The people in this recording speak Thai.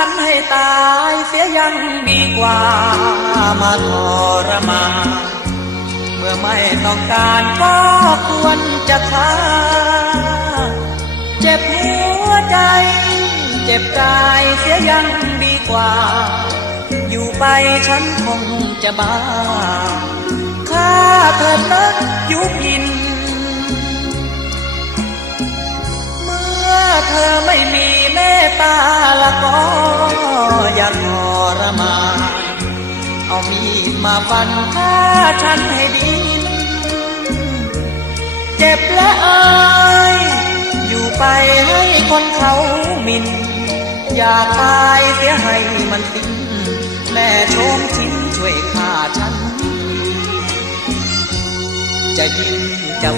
ันให้ตายเสียยังดีกว่า มาทรมานเมื่อไม่ต้องการก็ควรจะฆ่าเจ็บหัวใจ เจ็บกายเสียยังดีกว่า อยู่ไปฉันคงจะบ้าข้าเถิดนะยุพิน เมื่อเธอไม่มีเมตตา มีดมาฟันฆ่าฉันให้ดิน เจ็บและอายอยู่ไปให้คนเขามิน อยากตายเสียให้มันสิ้นแม่ชมชิ้นช่วยฆ่าฉัน จะยิง